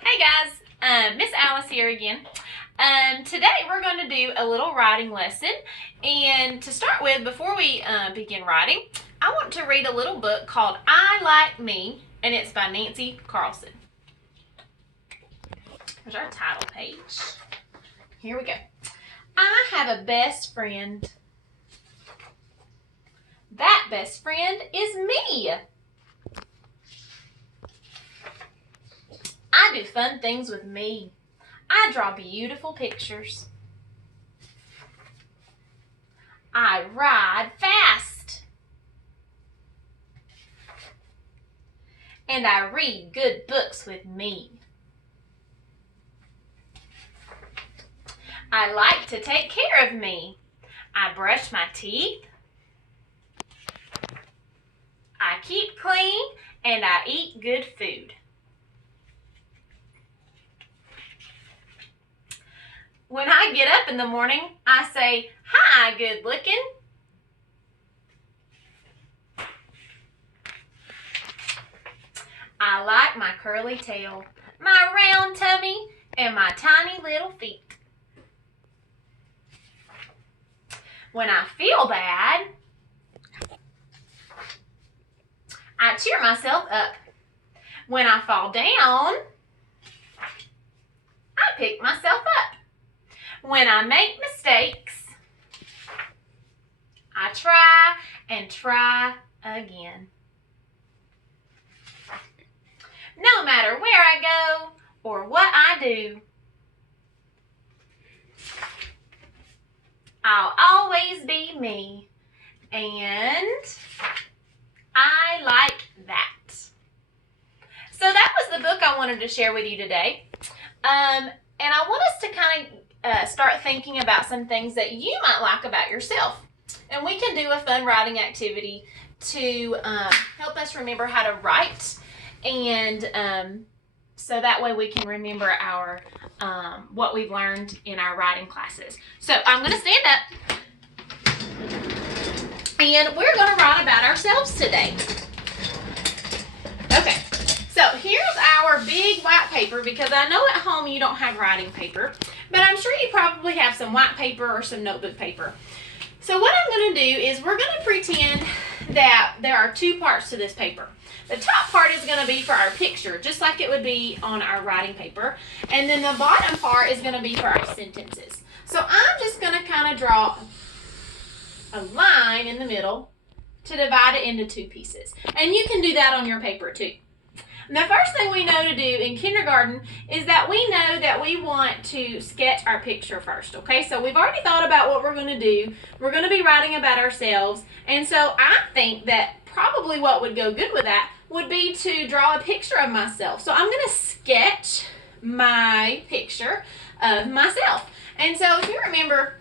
Hey guys, Miss Alice here again. Today we're going to do a little writing lesson, and to start with, before we begin writing, I want to read a little book called I Like Me, and it's by Nancy Carlson. There's our title page. Here we go. I have a best friend. That best friend is me. I do fun things with me. I draw beautiful pictures. I ride fast. And I read good books with me. I like to take care of me. I brush my teeth. I keep clean and I eat good food. When I get up in the morning, I say, "Hi, good looking." I like my curly tail, my round tummy, and my tiny little feet. When I feel bad, I cheer myself up. When I fall down, I pick myself up. When I make mistakes, I try and try again. No matter where I go or what I do, I'll always be me, and I like that. So that was the book I wanted to share with you today. And I want us to kind of start thinking about some things that you might like about yourself. And we can do a fun writing activity to help us remember how to write, and so that way we can remember our what we've learned in our writing classes. So I'm going to stand up, and we're going to write about ourselves today. Okay, so here's our big white paper, because I know at home you don't have writing paper, but I'm sure you probably have some white paper or some notebook paper. So what I'm going to do is we're going to pretend that there are two parts to this paper. The top part is going to be for our picture, just like it would be on our writing paper. And then the bottom part is going to be for our sentences. So I'm just going to kind of draw a line in the middle to divide it into two pieces. And you can do that on your paper too. And the first thing we know to do in kindergarten is that we know that we want to sketch our picture first, okay? So we've already thought about what we're going to do. We're going to be writing about ourselves. And so I think that probably what would go good with that would be to draw a picture of myself. So I'm going to sketch my picture of myself. And so if you remember,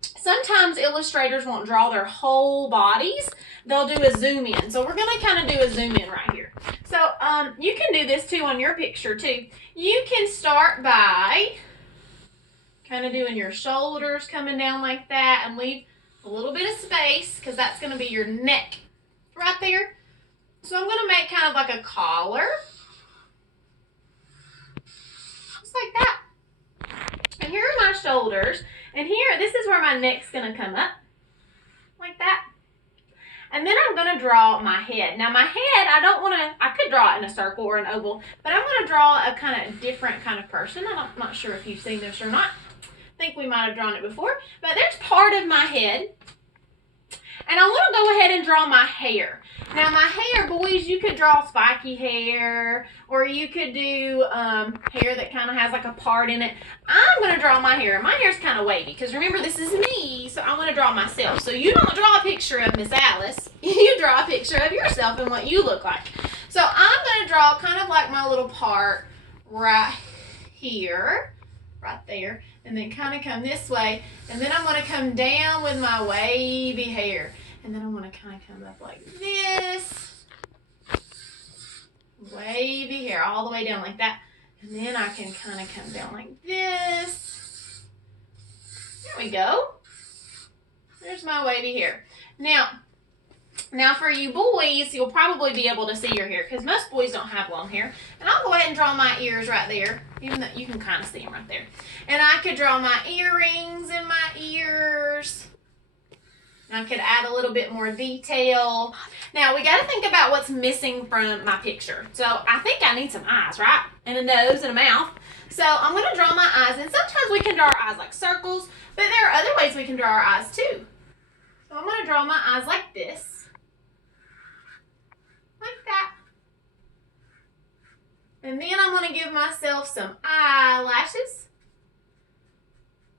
sometimes illustrators won't draw their whole bodies. They'll do a zoom in. So we're going to kind of do a zoom in right here. So you can do this too on your picture too. You can start by kind of doing your shoulders coming down like that, and leave a little bit of space, because that's going to be your neck right there. So I'm going to make kind of like a collar, just like that. And here are my shoulders, and here, this is where my neck's going to come up, like that. And then I'm going to draw my head. Now my head, I could draw it in a circle or an oval, but I'm going to draw a kind of different kind of person. I'm not sure if you've seen this or not. I think we might have drawn it before, but there's part of my head. And I want to go ahead and draw my hair. Now my hair, boys, you could draw spiky hair, or you could do hair that kind of has like a part in it. I'm going to draw my hair. My hair's kind of wavy, because remember, this is me, so I want to draw myself. So you don't draw a picture of Miss Alice. You draw a picture of yourself and what you look like. So I'm going to draw kind of like my little part right here, right there, and then kind of come this way, and then I'm going to come down with my wavy hair, and then I'm going to kind of come up like this, wavy hair all the way down like that, and then I can kind of come down like this. There we go. There's my wavy hair. Now Now for you boys, you'll probably be able to see your hair because most boys don't have long hair. And I'll go ahead and draw my ears right there, even though you can kind of see them right there. And I could draw my earrings in my ears. I could add a little bit more detail. Now we got to think about what's missing from my picture. So I think I need some eyes, right? And a nose and a mouth. So I'm going to draw my eyes. And sometimes we can draw our eyes like circles, but there are other ways we can draw our eyes too. So I'm going to draw my eyes like this. Like that. And then I'm going to give myself some eyelashes.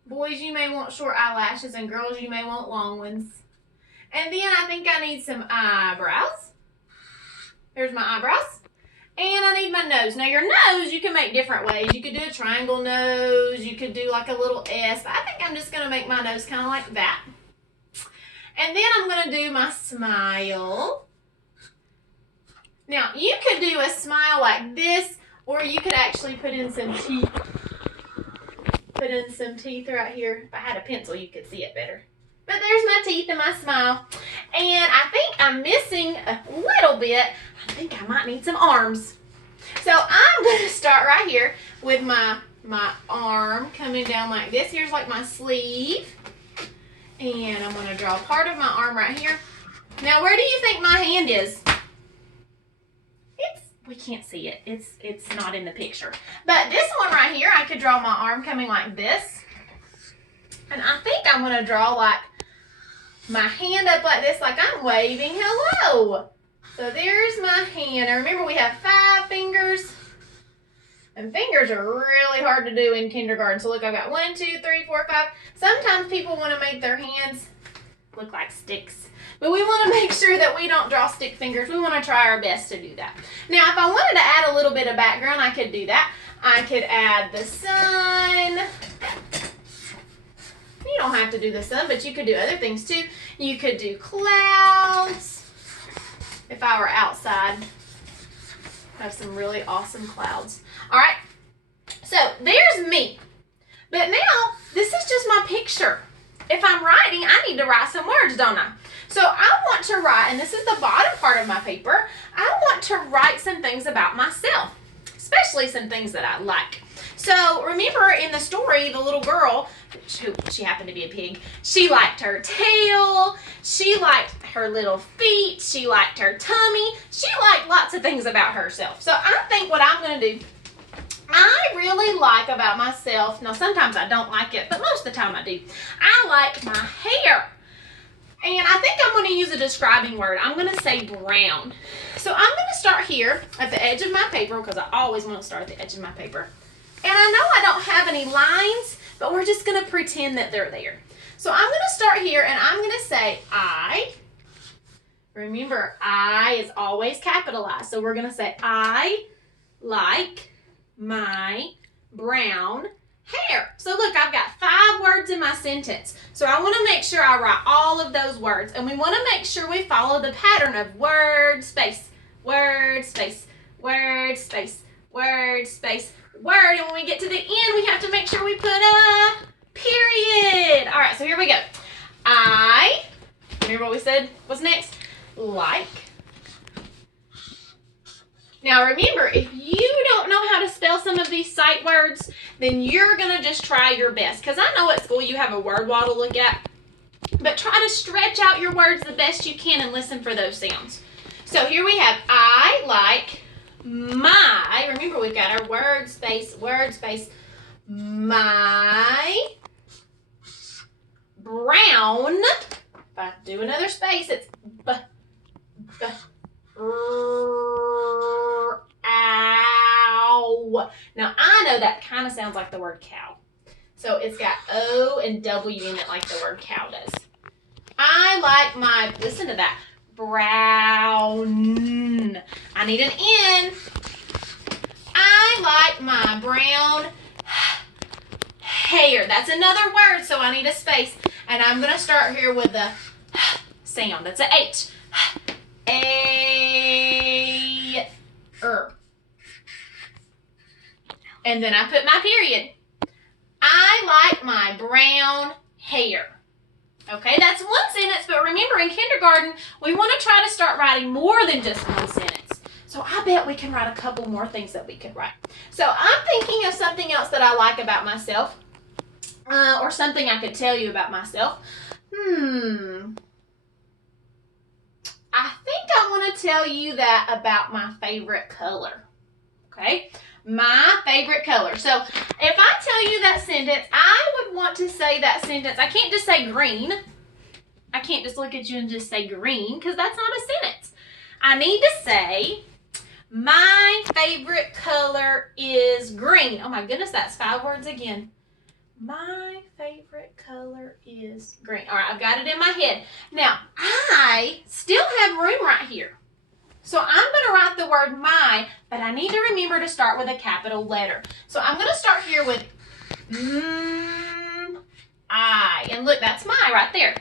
Boys, you may want short eyelashes, and girls, you may want long ones. And then I think I need some eyebrows. There's my eyebrows. And I need my nose. Now your nose, you can make different ways. You could do a triangle nose. You could do like a little S. But I think I'm just going to make my nose kind of like that. And then I'm going to do my smile. Now, you could do a smile like this, or you could actually put in some teeth. Put in some teeth right here. If I had a pencil, you could see it better. But there's my teeth and my smile. And I think I'm missing a little bit. I think I might need some arms. So I'm going to start right here with my arm coming down like this. Here's like my sleeve. And I'm going to draw part of my arm right here. Now, where do you think my hand is? We can't see it. It's not in the picture. But this one right here, I could draw my arm coming like this. And I think I'm going to draw like my hand up like this, like I'm waving hello. So there's my hand. Now remember, we have 5 fingers. And fingers are really hard to do in kindergarten. So look, I've got 1, 2, 3, 4, 5. Sometimes people want to make their hands look like sticks. But we want to make sure that we don't draw stick fingers. We want to try our best to do that. Now, if I wanted to add a little bit of background, I could do that. I could add the sun. You don't have to do the sun, but you could do other things too. You could do clouds. If I were outside, I have some really awesome clouds. All right, so there's me. But now, this is just my picture. If I'm writing, I need to write some words, don't I? So I want to write, and this is the bottom part of my paper, I want to write some things about myself, especially some things that I like. So remember in the story, the little girl, she happened to be a pig, she liked her tail, she liked her little feet, she liked her tummy, she liked lots of things about herself. So I think what I'm going to do, I really like about myself, now sometimes I don't like it, but most of the time I do, I like my hair. And I think I'm going to use a describing word. I'm going to say brown. So I'm going to start here at the edge of my paper because I always want to start at the edge of my paper. And I know I don't have any lines, but we're just going to pretend that they're there. So I'm going to start here and I'm going to say I. Remember, I is always capitalized. So we're going to say I like my brown hair. So look, I've got 5 words in my sentence. So I want to make sure I write all of those words. And we want to make sure we follow the pattern of word, space, word, space, word, space, word, space, word. And when we get to the end, we have to make sure we put a period. All right, so here we go. I, remember what we said was next? Like. Now remember, if you don't know how to spell some of these sight words, then you're going to just try your best. Because I know at school you have a word wall to look at. But try to stretch out your words the best you can and listen for those sounds. So here we have I like my, remember we've got our word space, my brown. If I do another space, it's ow. Now I know that kind of sounds like the word cow. So it's got O and W in it like the word cow does. I like my, listen to that, brown. I need an N. I like my brown hair. That's another word, so I need a space. And I'm going to start here with the sound. That's an H. A-er. And then I put my period. I like my brown hair. Okay, that's one sentence, but remember in kindergarten, we want to try to start writing more than just one sentence. So I bet we can write a couple more things that we could write. So I'm thinking of something else that I like about myself, or something I could tell you about myself. I think I want to tell you that about my favorite color. Okay, my favorite color. So if I tell you that sentence, I would want to say that sentence. I can't just say green. I can't just look at you and just say green, because that's not a sentence. I need to say, my favorite color is green. Oh my goodness, that's 5 words again. My favorite color is green. All right, I've got it in my head. Now, I still have room right here. So I'm going to write the word my, but I need to remember to start with a capital letter. So I'm going to start here with I. And look, that's my right there.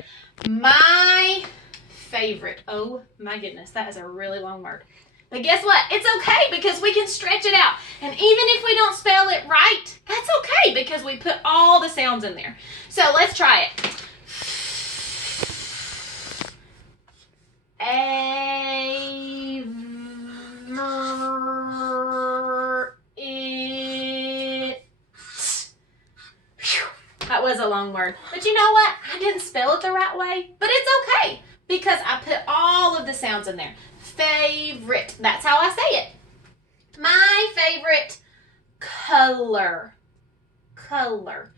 My favorite. Oh my goodness, that is a really long word. But guess what? It's okay because we can stretch it out. And even if we don't spell it right, that's okay because we put all the sounds in there. So let's try it. That was a long word. But you know what? I didn't spell it the right way, but it's okay because I put all of the sounds in there. Favorite. That's how I say it. My favorite color. Color.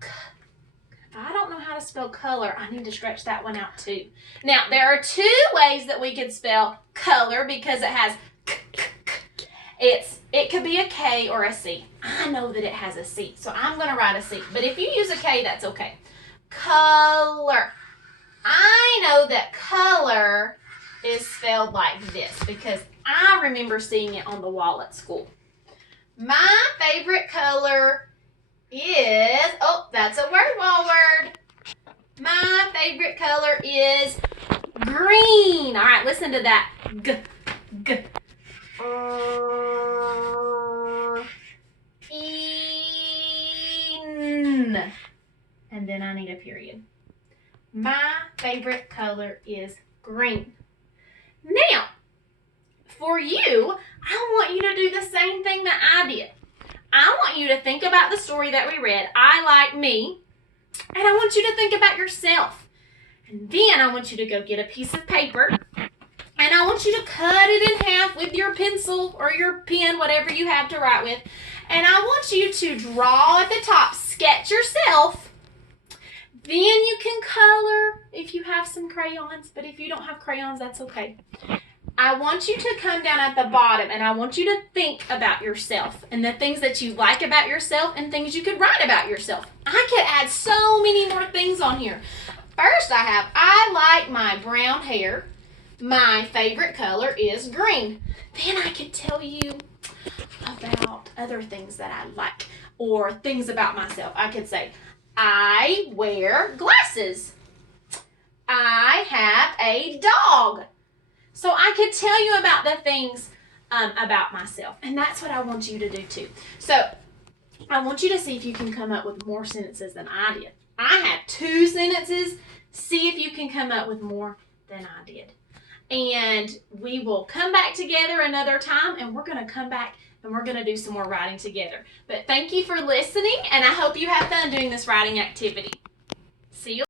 If I don't know how to spell color, I need to stretch that one out too. Now, there are 2 ways that we could spell color because it has it could be a K or a C. I know that it has a C, so I'm going to write a C. But if you use a K, that's okay. Color. I know that color is spelled like this because I remember seeing it on the wall at school. My favorite color is, oh, that's a word wall word. My favorite color is green. All right, listen to that. G, g. In. And then I need a period. My favorite color is green. Now, for you, I want you to do the same thing that I did. I want you to think about the story that we read, I like me, and I want you to think about yourself. And then I want you to go get a piece of paper, and I want you to cut it in half with your pencil or your pen, whatever you have to write with, and I want you to draw at the top, sketch yourself. Then you can color if you have some crayons, but if you don't have crayons, that's okay. I want you to come down at the bottom, and I want you to think about yourself and the things that you like about yourself and things you could write about yourself. I could add so many more things on here. First, I like my brown hair. My favorite color is green. Then I could tell you about other things that I like or things about myself. I could say, I wear glasses. I have a dog. So I could tell you about the things about myself. And that's what I want you to do too. So I want you to see if you can come up with more sentences than I did. I had 2 sentences. See if you can come up with more than I did. And we will come back together another time, and we're going to come back and we're going to do some more writing together. But thank you for listening, and I hope you have fun doing this writing activity. See you.